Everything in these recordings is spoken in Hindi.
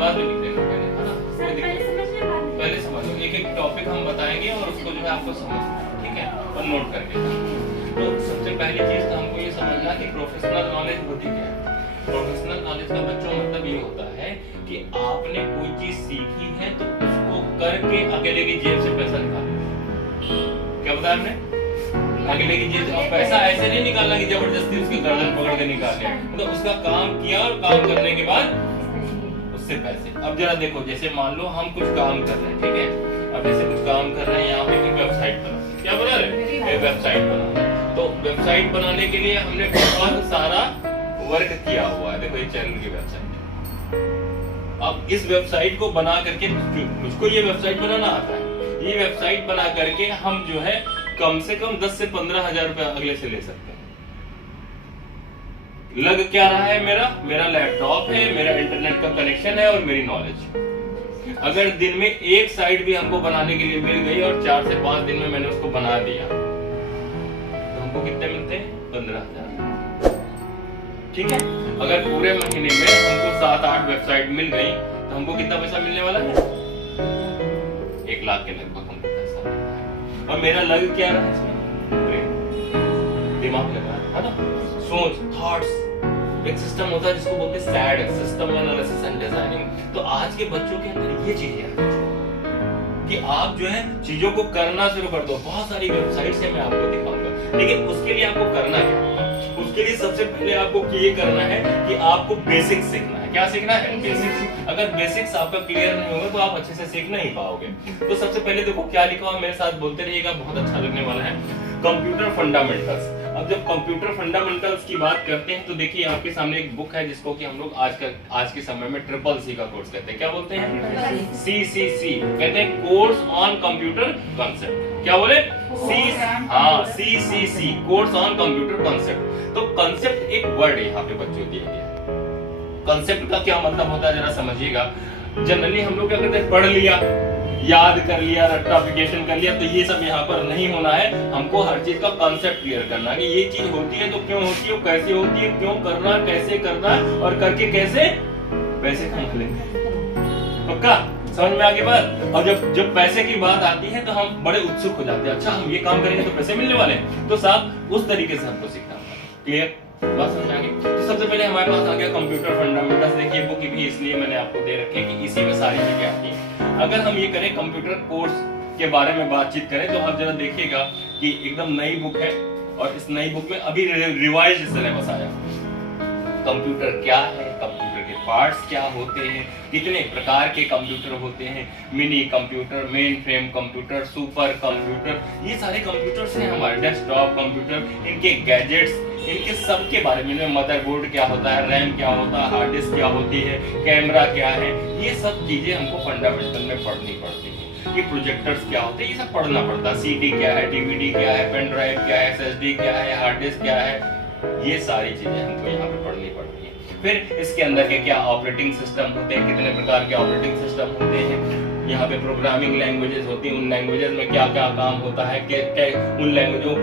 बाद में लिख लेना पहले, है ना? पहले समझ लो, एक एक टॉपिक हम बताएंगे और उसको जो है आपको समझना है, ठीक है, और नोट करके। तो सबसे पहली चीज तो हमको ये समझना कि प्रोफेशनल नॉलेज होती क्या है। प्रोफेशनल नॉलेज का बच्चों मतलब ये होता है कि आपने कोई चीज सीखी है तो उसको करके अकेले की जेब से पैसा निकालना। क्या बताया हमने? अकेले की जेब से पैसा ऐसे नहीं निकालना कि जबरदस्ती उसके गर्दन पकड़ के निकाल लिया, मतलब उसका काम किया और काम करने के बाद उससे पैसे। अब जरा देखो, जैसे मान लो हम कुछ काम कर रहे हैं, ठीक है, अब जैसे कुछ काम कर रहे हैं, यहाँ पे एक वेबसाइट बना, क्या बना रहे हैं? वेबसाइट बना। तो वेबसाइट बनाने के लिए हमने बहुत सारा वर्क किया हुआ है। देखो ये चैनल की वेबसाइट। अब इस वेबसाइट को बना करके मुझको ये वेबसाइट बनाना आता है। ये वेबसाइट बना करके हम जो है कम से कम 10 से 15 हजार रुपए अगले से ले सकते हैं। लग क्या रहा है? मेरा लैपटॉप है, मेरा इंटरनेट का कनेक्शन है और मेरी नॉलेज। अगर दिन में एक साइट भी हमको बनाने के लिए मिल गई और 4 से 5 दिन में मैंने उसको बना दिया, तो हमको कितने मिलते हैं? 15,000। ठीक है। अगर पूरे महीने में हमको 7-8 वेबसाइट मिल गई तो हमको कितना पैसा मिलने वाला है? 1 लाख के लगभग हमको पैसा मिलता है। और मेरा लग क्या रहा है इसमें? दिमाग लगा है ना, सोच, थॉट्स। एक सिस्टम होता है जिसको बोलते हैं sad, system analysis and designing. तो आज के बच्चों के अंदर ये चीजें हैं कि आप जो है चीजों को करना शुरू कर दो। बहुत सारी वेबसाइट से मैं आपको दिखाऊंगा, लेकिन उसके लिए आपको करना क्या होगा? उसके लिए सबसे पहले आपको ये करना है कि आपको बेसिक्स सीखना है। क्या सीखना है? बेसिक्स। अगर बेसिक्स आपका क्लियर नहीं होगा तो आप अच्छे से सीख नहीं पाओगे। तो सबसे पहले देखो क्या लिखा हुआ, मेरे साथ बोलते रहिएगा, बहुत अच्छा लगने वाला है। Computer fundamentals. अब जब कंप्यूटर फंडामेंटल्स की बात करते हैं तो देखिए आपके सामने एक बुक है जिसको कि हम लोग आज के समय में CCC का कोर्स कहते हैं। क्या बोलते हैं? CCC कहते हैं, कोर्स ऑन कंप्यूटर कॉन्सेप्ट। क्या बोले? CCC, course on computer concept. तो कॉन्सेप्ट एक वर्ड यहाँ पे बच्चों दिया गया है। कॉन्सेप्ट का क्या मतलब होता है जरा समझिएगा। जनरली हम लोग क्या करते हैं? पढ़ लिया, याद कर लिया, रट्टाफिकेशन कर लिया, तो ये सब यहाँ पर नहीं होना है। हमको हर चीज का कॉन्सेप्ट क्लियर करना है कि ये चीज होती है तो क्यों होती है, कैसे होती है, क्यों करना, कैसे करना और करके कैसे पैसे कमा लेंगे। पक्का समझ में आगे बात? और जब पैसे की बात आती है तो हम बड़े उत्सुक हो जाते हैं। अच्छा हम ये काम करेंगे तो पैसे मिलने वाले हैं, तो साहब उस तरीके से हमको सीखना होगा। क्लियर बात समझ में आ गई? तो सबसे पहले हमारे पास आ गया कंप्यूटर फंडामेंटल्स। देखिए बुक भी इसलिए मैंने आपको दे रखी है कि इसी में सारी चीजें आती हैं। अगर हम ये करें कंप्यूटर कोर्स के बारे में बातचीत करें तो आप जरा देखिएगा कि एकदम नई बुक है और इस नई बुक में अभी रिवाइज्ड सिलेबस आया। कंप्यूटर क्या है, कंप्यूटर के पार्ट्स क्या होते हैं, कितने प्रकार के कंप्यूटर होते हैं, mini computer, main frame computer, super computer, ये सारे कंप्यूटर्स हैं हमारे। डेस्कटॉप कंप्यूटर, इनके गैजेट्स, इनके सब के बारे में, मदरबोर्ड क्या होता है, रैम क्या होता है, हार्ड डिस्क क्या होती है, कैमरा क्या है, ये सब चीजें हमको फंडामेंटल में पढ़नी पड़ती है। ये प्रोजेक्टर्स क्या होते हैं, ये सब पढ़ना पड़ता है। CD क्या है, DVD क्या है, पेन ड्राइव क्या है, SSD क्या है, हार्ड डिस्क क्या है, ये सारी चीजें हमको यहाँ पे पढ़नी पड़ती है। फिर इसके अंदर के क्या ऑपरेटिंग सिस्टम होते हैं, कितने प्रकार के ऑपरेटिंग सिस्टम होते हैं, यहाँ पे प्रोग्रामिंग लैंग्वेजेस होती हैं, उन लैंग्वेजेस में क्या क्या काम होता है, उन लैंग्वेजों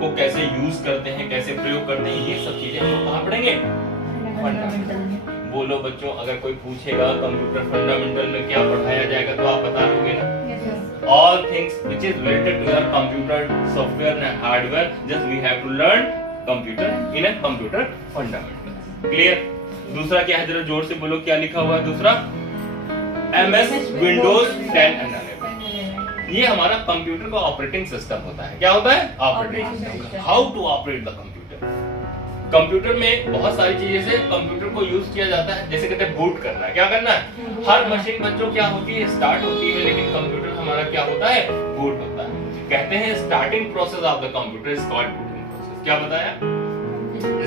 को कैसे यूज करते हैं, कैसे प्रयोग करते हैं, ये सब चीजें हम लोग कहाँ पढ़ेंगे? फंडामेंटल में। बोलो बच्चों, अगर कोई पूछेगा कंप्यूटर फंडामेंटल में क्या पढ़ाया जाएगा तो आप बता दोगे ना? All things which is related to your computer software and hardware, just we have to learn computer in a computer fundamentals. Clear? दूसरा क्या है, जरा जोर से बोलो, क्या लिखा हुआ है दूसरा? MS Windows 10 and 11। ये हमारा कंप्यूटर का ऑपरेटिंग सिस्टम होता है। क्या होता है? Operating system. How to operate the computer. Computer में बहुत सारी चीजें से कंप्यूटर को यूज किया जाता है। जैसे कहते हैं बूट करना है। क्या करना है? हर मशीन बच्चों क्या होती है? स्टार्ट होती है, लेकिन कंप्यूटर हमारा क्या होता है? बूट होता है। कहते हैं starting process of the computer is called booting process. क्या बताया?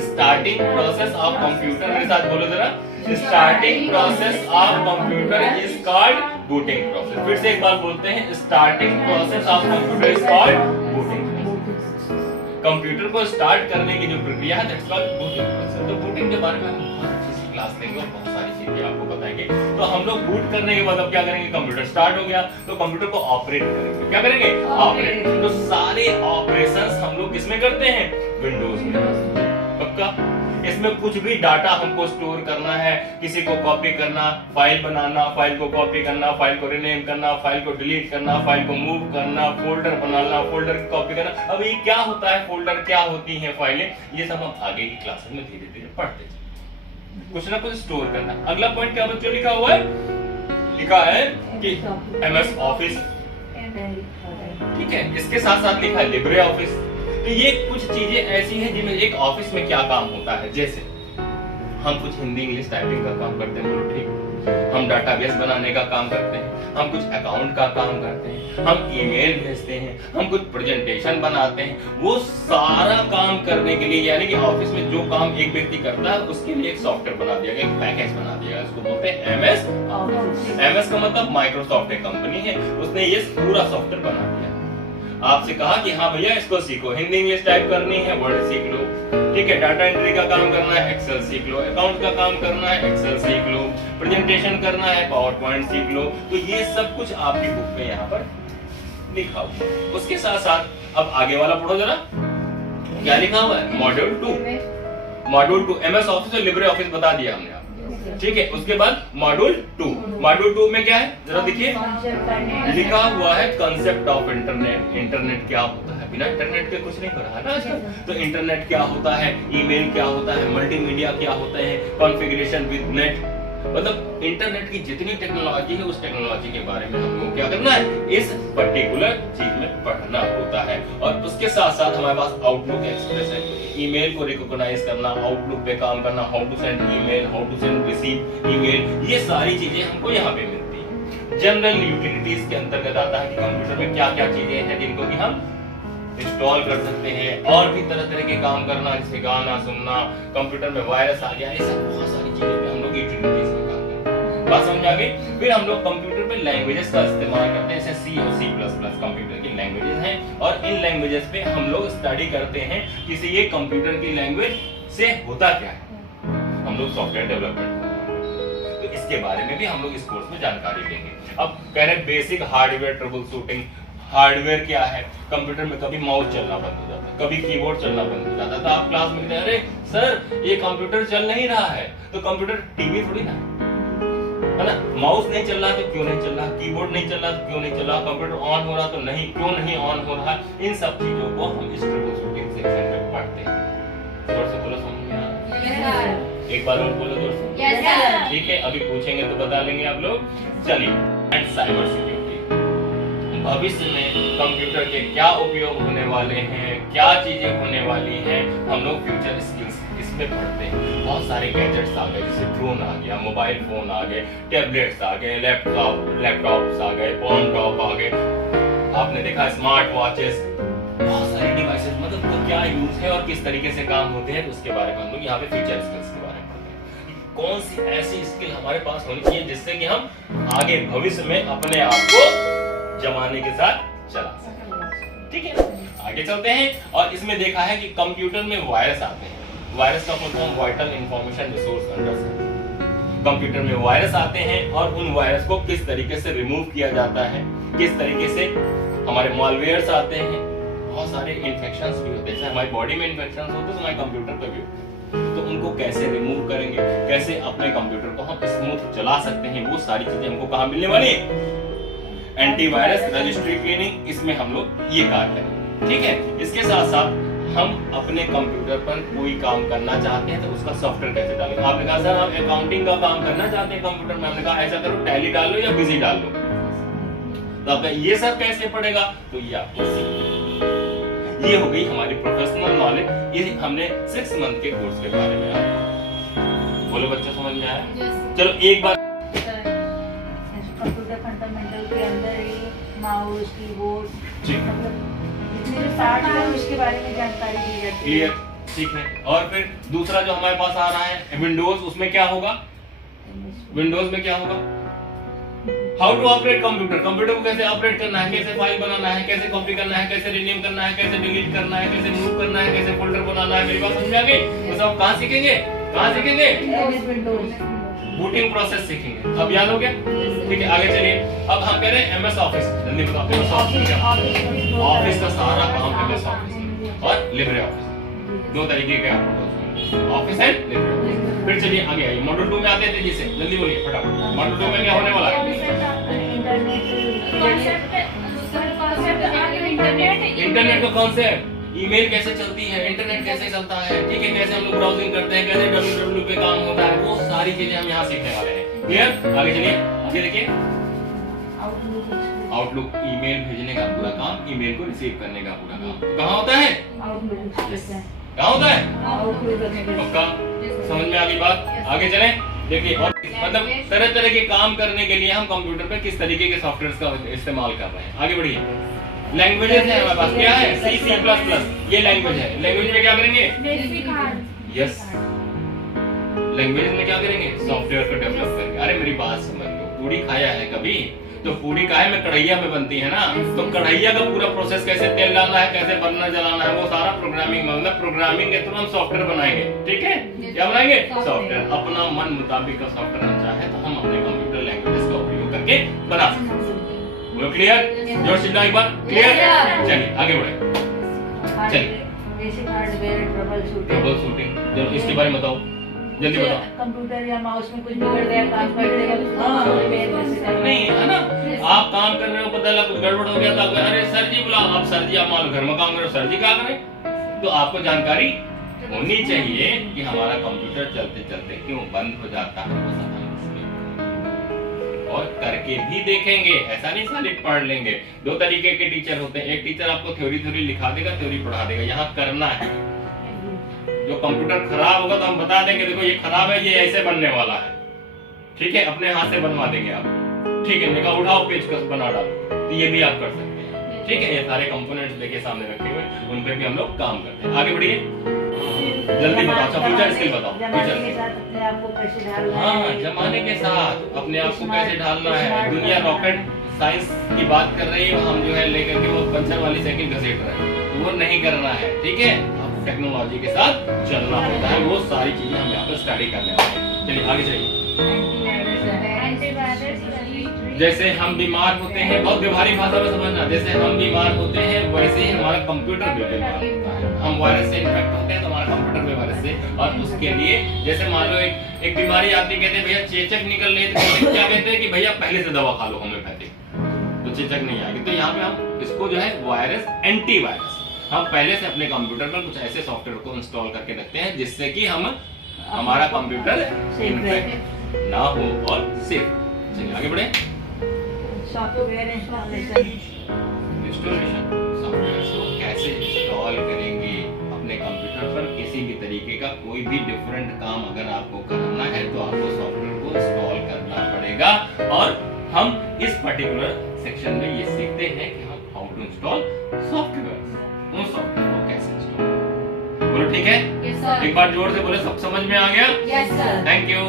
स्टार्टिंग प्रोसेस ऑफ कंप्यूटर, मेरे साथ बोलो जरा। Starting process of computer is called booting process. फिर से एक बार बोलते हैं, starting process of computer is called booting. Computer को स्टार्ट करने की जो प्रक्रिया है दैट्स कॉल्ड बूटिंग प्रोसेस। तो बूटिंग के बारे में हम बहुत अच्छी सी क्लास लेंगे और बहुत सारी चीजें आपको बताएंगे। तो हम लोग बूट करने के बाद अब क्या करेंगे? कंप्यूटर स्टार्ट हो गया तो कंप्यूटर को ऑपरेट करेंगे। क्या करेंगे? ऑपरेट। तो सारे ऑपरेशंस हम लोग किसमें करते हैं? विंडोज में। पक्का? इसमें कुछ भी डाटा हमको स्टोर करना है, किसी को कॉपी करना, फाइल बनाना, फाइल को कॉपी करना, फाइल को रीनेम करना, फाइल को डिलीट करना, फाइल को मूव करना, फोल्डर बनाना, फोल्डर की कॉपी करना। अब ये क्या होता है, फोल्डर क्या होती है, फाइलें, ये सब हम आगे की क्लासेस में धीरे धीरे पढ़ते हैं। कुछ ना कुछ स्टोर करना। अगला पॉइंट क्या बच्चों लिखा हुआ है, लिखा है कि MS ऑफिस, ठीक है, इसके साथ साथ लिखा है लिब्रे ऑफिस। तो ये कुछ चीजें ऐसी हैं जिनमें एक ऑफिस में क्या काम होता है। जैसे हम कुछ हिंदी इंग्लिश टाइपिंग का काम करते हैं, बोलो ठीक, हम डाटाबेस बनाने का काम करते हैं, हम कुछ अकाउंट का काम करते हैं, हम ईमेल भेजते हैं, हम कुछ प्रेजेंटेशन बनाते हैं। वो सारा काम करने के लिए, यानी कि ऑफिस में जो काम एक व्यक्ति करता है उसके लिए एक सॉफ्टवेयर बना दिया गया, एक पैकेज बना दिया गया, उसको बोलते हैं MS ऑफिस। MS का मतलब माइक्रोसॉफ्ट एक कंपनी है, उसने ये पूरा सॉफ्टवेयर बना दिया। आपसे कहा कि हाँ भैया इसको सीखो, हिंदी इंग्लिश टाइप करनी है वर्ड सीख लो, ठीक है, डाटा एंट्री का काम करना है एक्सेल सीख लो, अकाउंट का काम करना है एक्सेल सीख लो, प्रेजेंटेशन करना है पावर पॉइंट सीख लो। तो ये सब कुछ आपकी बुक में यहाँ पर लिखा हुआ है। उसके साथ साथ अब आगे वाला पढ़ो जरा, क्या लिखा हुआ है, मॉड्यूल 2। मॉड्यूल 2 MS ऑफिस और लिब्रे ऑफिस बता दिया हमने आपको, ठीक है। उसके बाद मॉड्यूल 2, मॉड्यूल 2 में क्या है जरा देखिए, लिखा हुआ है कंसेप्ट ऑफ इंटरनेट। इंटरनेट क्या होता है, बिना इंटरनेट के कुछ नहीं हो रहा है ना आजकल। तो इंटरनेट क्या होता है, ईमेल क्या होता है, मल्टीमीडिया क्या होता है, कॉन्फ़िगरेशन विद नेट, मतलब इंटरनेट की जितनी टेक्नोलॉजी है उस टेक्नोलॉजी के बारे में हम लोग क्या करना है, इस पर्टिकुलर चीज में पढ़ना होता है। और उसके साथ साथ हमारे पास आउटलुक एक्सप्रेस है, ईमेल को रिकॉग्नाइज करना, आउटलुक पे काम करना, how to send email, how to send receive email, ये सारी चीजें हमको यहाँ पे मिलती है। जनरल यूटिलिटीज के अंतर्गत आता है कि कंप्यूटर में क्या क्या चीजें हैं जिनको कि हम इंस्टॉल कर सकते हैं, और भी तरह तरह के काम करना, जैसे गाना सुनना, कंप्यूटर में वायरस आ गया, ये सब बहुत सारी चीजें पे हम लोग यूटिलिटीज में काम करते हैं। बात समझ आ गई। फिर हम लोग कंप्यूटर में लैंग्वेजेस का इस्तेमाल करते हैं, जैसे C और C++ कंप्यूटर की लैंग्वेजेस हैं, और इन लैंग्वेजेस पे हम लोग स्टडी करते हैं किसी ये कंप्यूटर की लैंग्वेज से होता क्या है, हम लोग सॉफ्टवेयर डेवलपमेंट, तो इसके बारे में भी हम लोग इस कोर्स में जानकारी लेंगे। अब कह रहे हैं basic hardware trouble shooting. Hardware क्या है, कंप्यूटर में कभी माउस चलना बंद हो जाता है, कभी कीबोर्ड चलना बंद हो जाता है, तो आप क्लास में कहते हैं अरे सर ये कंप्यूटर चल नहीं रहा है, तो कंप्यूटर टीवी थोड़ी ना है ना, माउस नहीं चल रहा तो क्यों नहीं चल रहा, कीबोर्ड नहीं चल रहा तो क्यों नहीं चल रहा, कंप्यूटर ऑन हो रहा तो नहीं, क्यों नहीं ऑन हो रहा, इन सब चीजों को हम इस ट्रबल शूटिंग सेक्शन में पढ़ते हैं। जोर से बोलो, समझ में आ रहा है? एक बार और बोलो जोर से, ठीक है, अभी पूछेंगे तो बता लेंगे आप लोग। चलिए, एंड साइबर सिक्योरिटी, भविष्य में कंप्यूटर के क्या उपयोग होने वाले हैं, क्या चीजें होने वाली हैं, हम लोग फ्यूचर स्किल्स इसमें पढ़ते हैं। बहुत सारे गैजेट्स आ गए, जैसे ड्रोन आ गया, मोबाइल फोन आ गए, टैबलेट्स आ गए, लैपटॉप्स आ गए, फोन टॉप आ गए, आपने देखा स्मार्ट वॉचेस, बहुत सारे डिवाइसेस, मतलब तो क्या यूज है और किस तरीके से काम होते हैं, तो उसके बारे में हम लोग यहाँ पे फ्यूचर स्किल्स के बारे में पढ़ते हैं। कौन सी ऐसी स्किल हमारे पास होनी चाहिए जिससे कि हम आगे भविष्य में अपने आप को जमाने के साथ चला सकते, ठीक है। आगे चलते हैं, और इसमें देखा है कि कंप्यूटर में वायरस आते हैं। वायरस का full form vital information resource address है। कंप्यूटर में वायरस आते हैं और उन वायरस को किस तरीके से रिमूव किया जाता है, किस तरीके से हमारे मॉलवेयर्स आते हैं, बहुत सारे इन्फेक्शंस भी होते हैं, जैसे हमारी बॉडी में इन्फेक्शंस होते हैं तो हमारे कंप्यूटर पे भी होते हैं, तो उनको कैसे रिमूव करेंगे, कैसे अपने कंप्यूटर को हम स्मूथ चला सकते हैं, वो सारी चीजें हमको कहाँ मिलने वाली है, एंटीवायरस रजिस्ट्री क्लीनिंग, इसमें हम लोग ये कार्य करेंगे, ठीक है। इसके साथ साथ हम अपने कंप्यूटर पर कोई काम करना चाहते हैं तो उसका सॉफ्टवेयर कैसे डालेंगे। आपने कहा सर आप अकाउंटिंग का काम करना चाहते हैं कंप्यूटर में, हमने कहा ऐसा करो टैली डाल लो या बिजी डाल लो, तो आपका ये सब कैसे पड़ेगा, तो ये आपको सीखना। ये हो गई हमारी प्रोफेशनल नॉलेज, ये हमने 6 मंथ के कोर्स के बारे में आपको बोलो। बच्चों समझ में आया? चलो एक बार कंप्यूटर फंडामेंटल के अंदर ही माउस, कीबोर्ड, मतलब जितने भी पार्ट हैं उसके बारे में जानकारी दी जाती है। क्लियर, ठीक है। और फिर दूसरा जो हमारे पास आ रहा है विंडोज, उसमें क्या होगा, विंडोज में क्या होगा, how to operate computer, computer को कैसे ऑपरेट करना है, कैसे फाइल बनाना है, कैसे कॉपी करना है, कैसे रीनेम करना है, कैसे डिलीट करना है, कैसे मूव करना है, कैसे फोल्डर बनाना है। मेरी बात समझ आ गई? तो सब कहाँ सीखेंगे, कहाँ सीखेंगे, बूटिंग प्रोसेस सीखेंगे। अब याद हो गया, ठीक है। आगे चलिए, अब हम कह रहे हैं MS ऑफिस, जल्दी बताओ MS ऑफिस क्या, ऑफिस का सारा काम MS ऑफिस और लिब्रे ऑफिस, दो तरीके के आपको ऑफिस एंड नेटवर्क। फिर चलिए आगे आइए, मॉड्यूल 2 में आते हैं तेजी से, जल्दी बोलिए फटाफट। मॉड्यूल 2 में क्या होने वाला है? इंटरनेट का कॉन्सेप्ट, ईमेल कैसे चलती है, इंटरनेट कैसे चलता है, ठीक है, कैसे हम लोग ब्राउजिंग करते हैं, कैसे www पे काम होता है, वो सारी चीजें हम यहाँ सीखने वाले हैं। क्लियर? आगे चलिए, आगे देखिए। आउटलुक, ईमेल भेजने का पूरा काम, ईमेल को रिसीव करने का पूरा काम कहाँ होता है? कहाँ होता है? पक्का समझ में आ गई बात? आगे चले देखिए। और मतलब तरह तरह के काम करने के लिए हम कंप्यूटर पे किस तरीके के सॉफ्टवेयर का इस्तेमाल कर रहे हैं। आगे बढ़िए। लैंग्वेजेस है हमारे पास, क्या है? C, C++, ये लैंग्वेज है। लैंग्वेज में क्या करेंगे? यस, लैंग्वेज में क्या करेंगे? सॉफ्टवेयर को डेवलप करेंगे। अरे मेरी बात समझ लो, पूरी खाया है कभी? तो पूरी काहे में कढ़ैया में बनती है ना, तो कढ़ैया का पूरा प्रोसेस कैसे तेल डालना है, कैसे बनना जलाना है, वो सारा प्रोग्रामिंग में, मतलब प्रोग्रामिंग के थ्रू हम सॉफ्टवेयर बनाएंगे। ठीक है, क्या बनाएंगे? सॉफ्टवेयर। अपना मन मुताबिक का सॉफ्टवेयर हम चाहे तो हम अपने कंप्यूटर लैंग्वेजेस का उपयोग करके बना सकते हैं। वो क्लियर? जोर से एक बार क्लियर? चलिए आगे बढ़े। चलिए बेसिक हार्डवेयर ट्रबल शूटिंग, जब इसके बारे में बताओ, जल्दी बताओ। कंप्यूटर या माउस में कुछ बिगड़ गया, काम कर देगा तो नहीं है ना, आप काम कर रहे हो, पता लगा कुछ गड़बड़ हो गया तो आप अरे सर जी बुलाओ। आप सर जी, आप मान लो घर में काम कर रहे हो, सर जी क्या करें? तो आपको जानकारी होनी चाहिए कि हमारा कंप्यूटर चलते चलते क्यों बंद हो जाता है, वो सब हम इसमें और करके भी देखेंगे। ऐसा नहीं साली पढ़ लेंगे। दो तरीके के टीचर होते हैं, एक टीचर आपको थ्योरी लिखा देगा, थ्योरी पढ़ा देगा। यहाँ करना है। जो कंप्यूटर खराब होगा तो हम बता देंगे देखो ये खराब है, ये ऐसे बनने वाला है, ठीक है, अपने हाथ से बनवा देंगे आप। ठीक है, निकाल उठाओ पेचकस बना डालो, तो ये भी आप कर सकते हैं। ठीक है, ये सारे कंपोनेंट्स लेके सामने रखे हुए, उन पे भी हम लोग काम करते हैं। आगे बढ़िए, जल्दी बताओ। अच्छा फ्यूचर स्किल बताओ, फ्यूचर स्किल। हाँ, जमाने के साथ अपने आप को कैसे ढालना है। दुनिया रॉकेट साइंस की बात कर रही है, हम जो है लेकर के वो पंचर वाली साइकिल घसीट रहे हैं, तो वो नहीं करना है। ठीक है, टेक्नोलॉजी के साथ चलना होता है, वो सारी चीजें हम यहाँ पर स्टडी करने वाले हैं। चलिए आगे चलिए। जैसे हम बीमार होते हैं, बहुत व्यवहारिक भाषा में समझना, जैसे हम बीमार होते हैं वैसे ही हमारा कंप्यूटर भी बीमार होता है। हम वायरस से इन्फेक्ट होते हैं तो हमारा कंप्यूटर भी वायरस से, और उसके लिए जैसे मान लो एक बीमारी आती है, कहते हैं भैया चेचक निकल रही है, तो क्या कहते हैं कि भैया पहले से दवा खा लो होम्योपैथिक, तो चेचक नहीं आएगी। तो यहाँ पे हम इसको जो है वायरस, एंटीवायरस, हम पहले से अपने कंप्यूटर पर कुछ ऐसे सॉफ्टवेयर को इंस्टॉल करके रखते हैं जिससे कि हमारा कंप्यूटर इन्फेक्ट ना हो और सेफ। चलिए आगे बढ़े। सॉफ्टवेयर इंस्टॉलेशन, सॉफ्टवेयर को कैसे इंस्टॉल करेंगे अपने कंप्यूटर पर। किसी भी तरीके का कोई भी डिफरेंट काम अगर आपको करना है तो आपको सॉफ्टवेयर को इंस्टॉल करना पड़ेगा, और हम इस पर्टिकुलर सेक्शन में ये सीखते हैं कि हम हाउ टू इंस्टॉल सॉफ्टवेयर, उन सॉफ्टवेयर को कैसे इंस्टॉल। बोलो ठीक है? Yes, sir. एक बार जोर से बोले, सब समझ में आ गया? Yes, sir. Thank you.